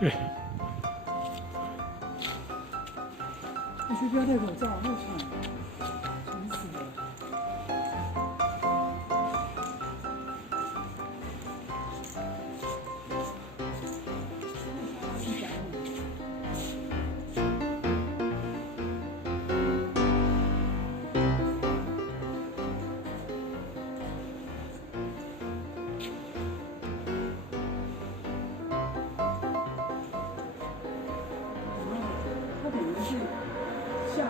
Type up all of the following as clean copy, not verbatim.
对。还是不要戴口罩，会喘，喘死了。它等于是下午。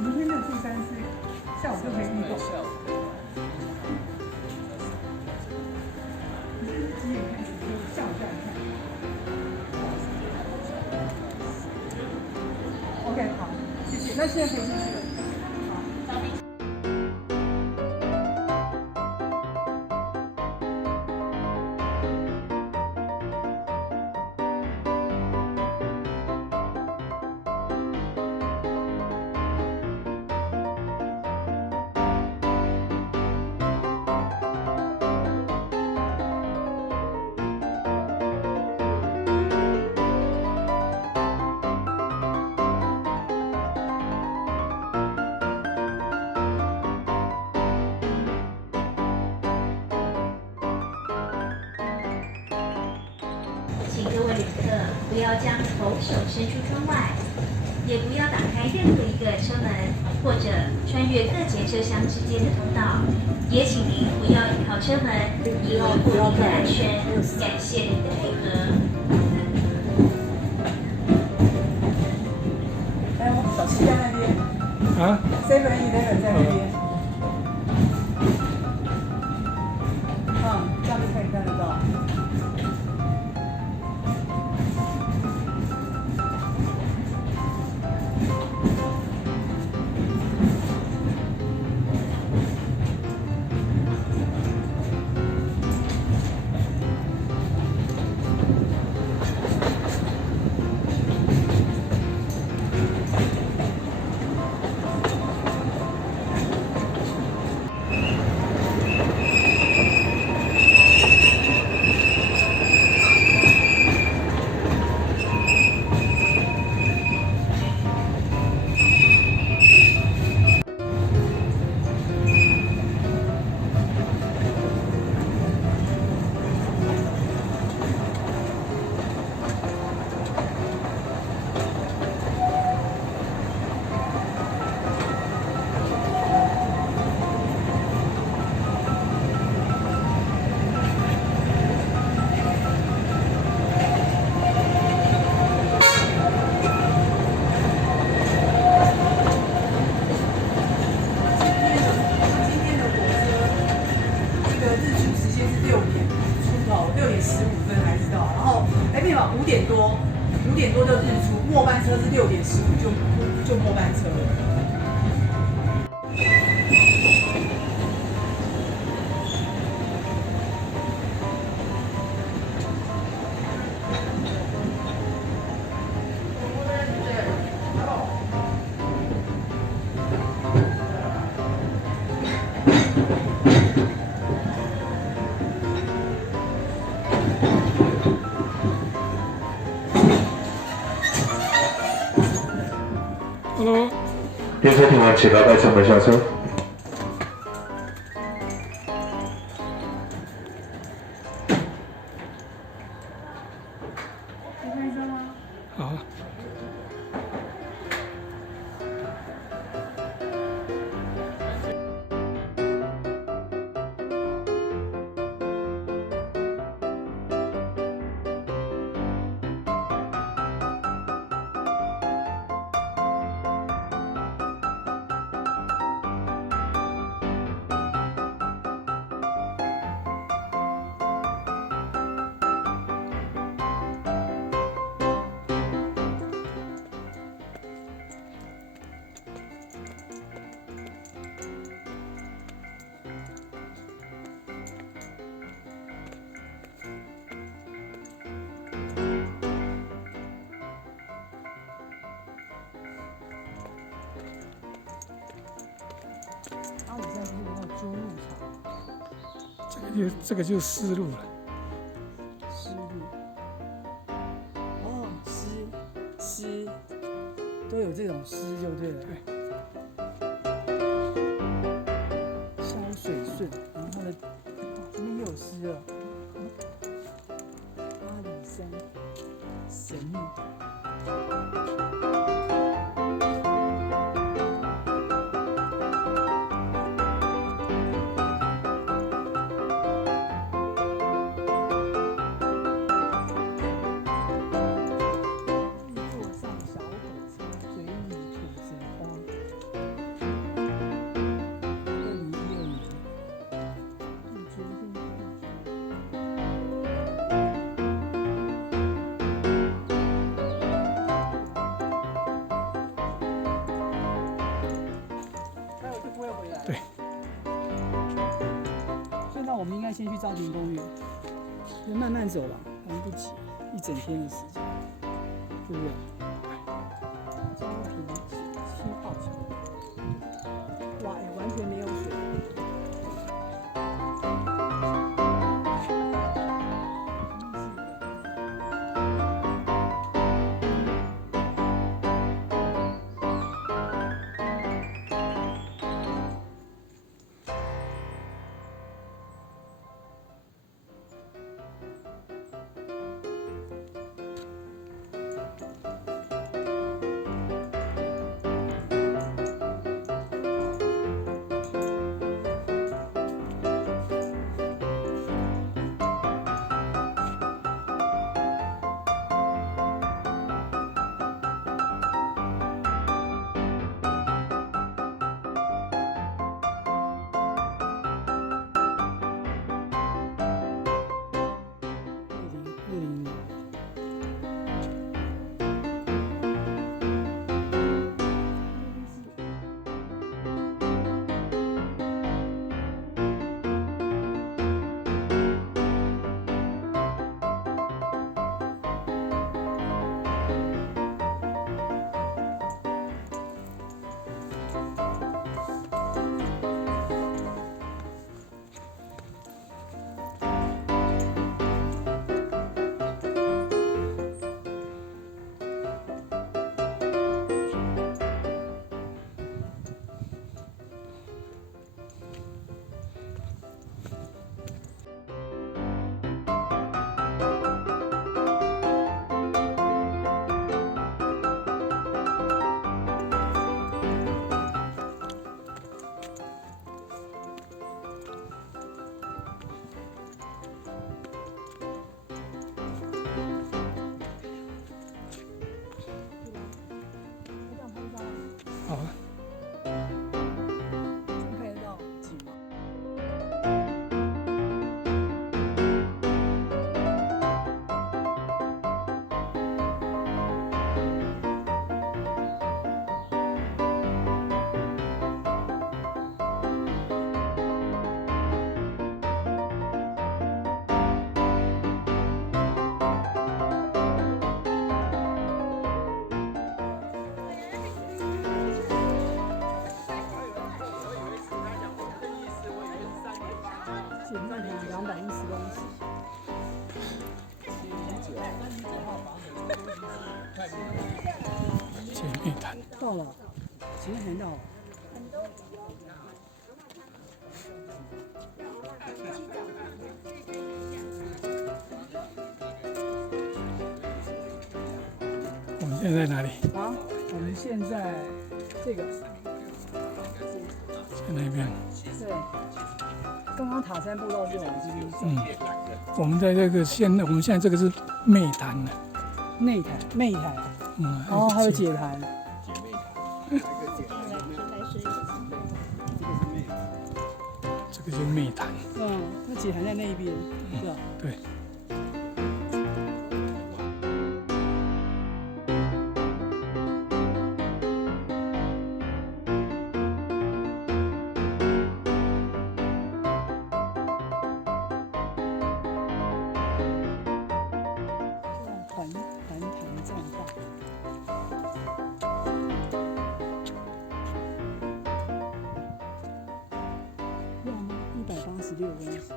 明天没有进山是下午就可以运动。你是几点开始？就下午就来看。OK， 好，谢谢。那现在可以继续了。请各位旅客不要将头手伸出窗外，也不要打开任何一个车门，或者穿越各节车厢之间的通道。也请您不要倚靠车门，以维护您的安全。感谢您的配合。哎，小七在那边。啊 7-Eleven 在那边。这样就可以看得到。5点多就日出，末班车是6点15就末班车了。Hello。列车停完，请拉开车门下车。可以开车吗？好啊。这个就丝路了。丝路。哦，丝都有这种丝就对了。消水顺，然后它的这边又有丝了。阿里山神木。对，所以那我们应该先去昭平公园，就慢慢走吧，还不急，一整天的时间，对不对？昭平7号桥，哇，完全没有水。好啊。看得到景吗？减半条210公尺。姐妹潭到了，前面谈到了。我们现在在哪里？啊，我们现在这个，在那边。对，刚刚塔山步道就往这边走。我们在这个我们现在这个是妹潭的。内潭、妹潭，然后还有姐潭。这个就是妹潭。那姐潭在那一边，是吧？对。180 36公尺。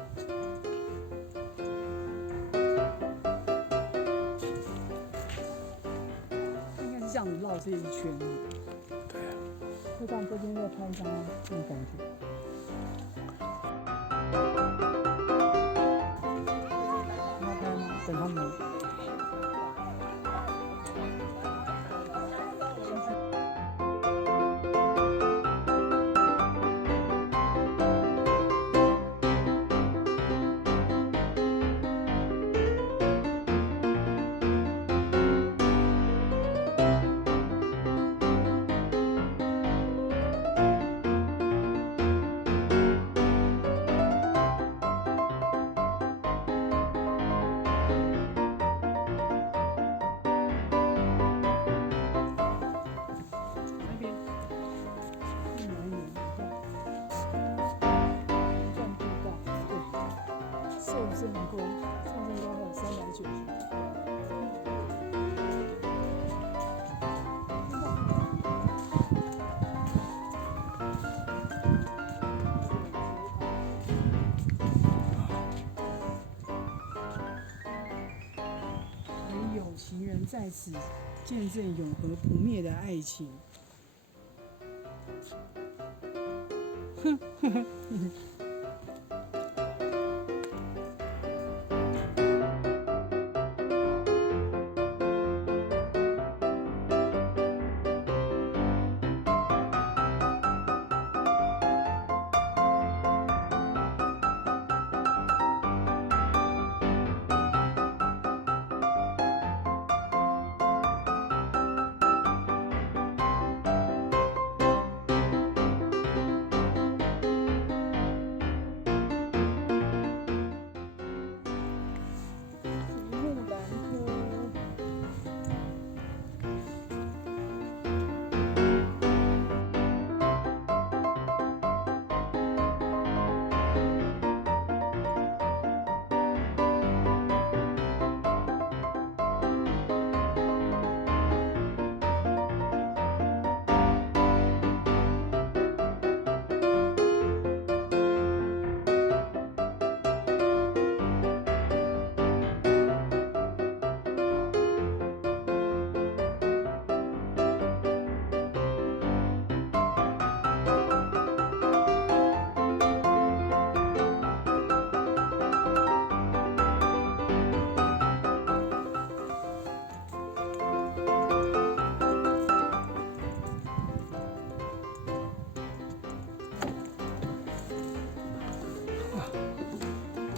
应该是这样子绕这一圈。对啊。就当这边再拍一张那种感觉。要拍吗？等他们。圣宫还有390。唯有情人在此见证永恒不灭的爱情。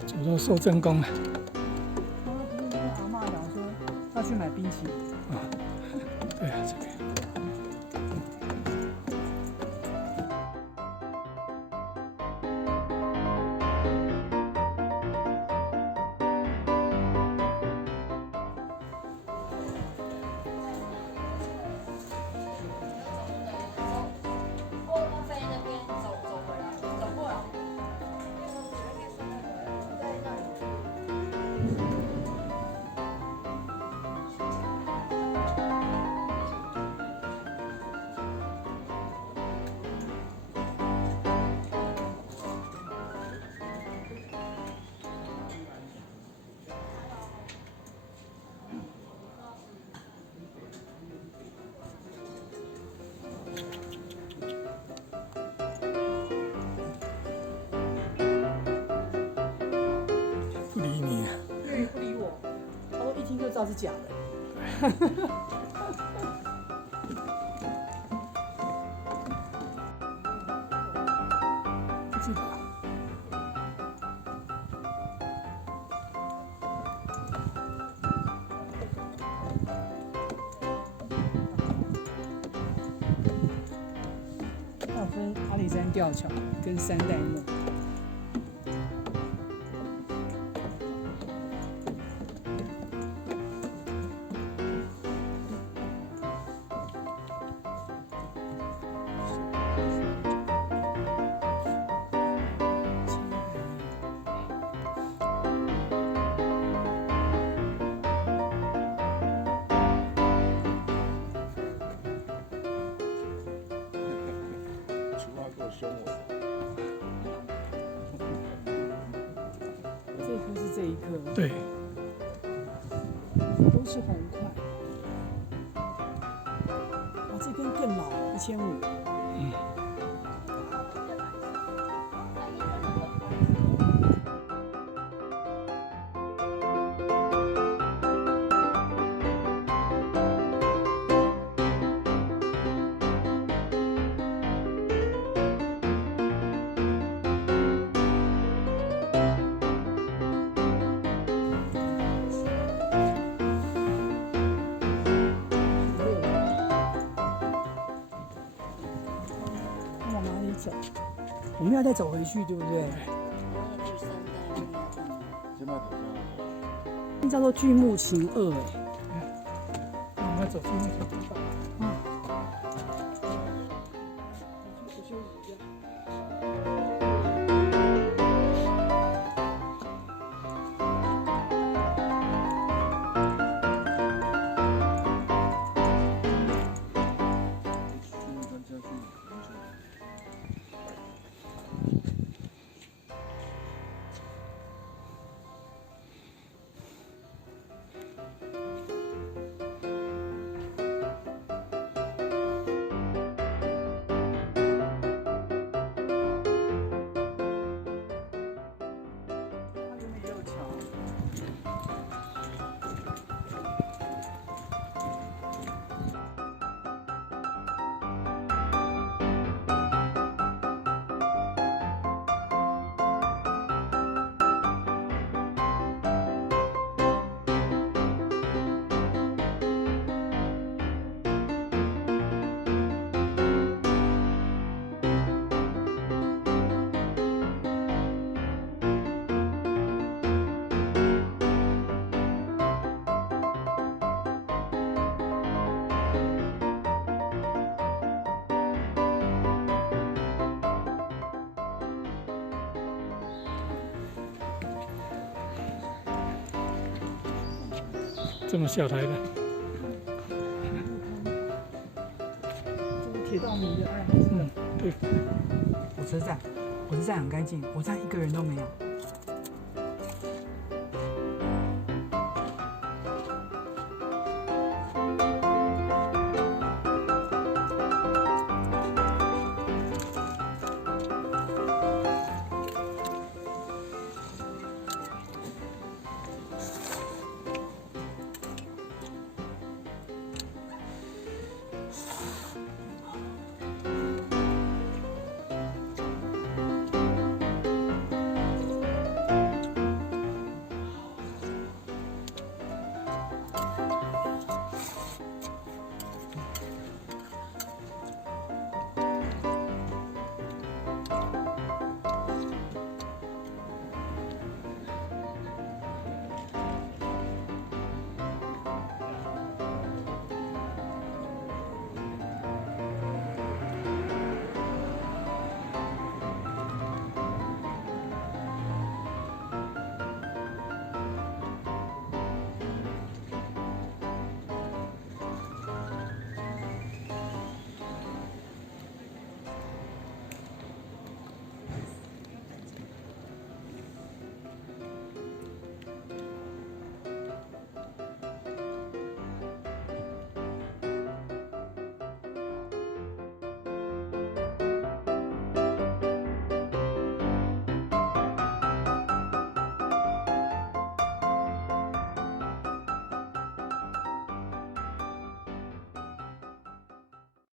走到寿正宫了。刚刚不是那个阿嬷讲说要去买冰淇淋啊？对啊，这边。不理你，对，不理我。他说一听就知道是假的。不知道。它有分阿里山吊桥跟三代目。俗话给我凶我。一刻，对，都是红块。哇，这根更老，1500。我们要再走回去，对不对？这叫做巨木情2那我们要走出那条步道。我休息一下。这么小台的，铁道迷的爱好。对。火车站很干净，我站一个人都没有。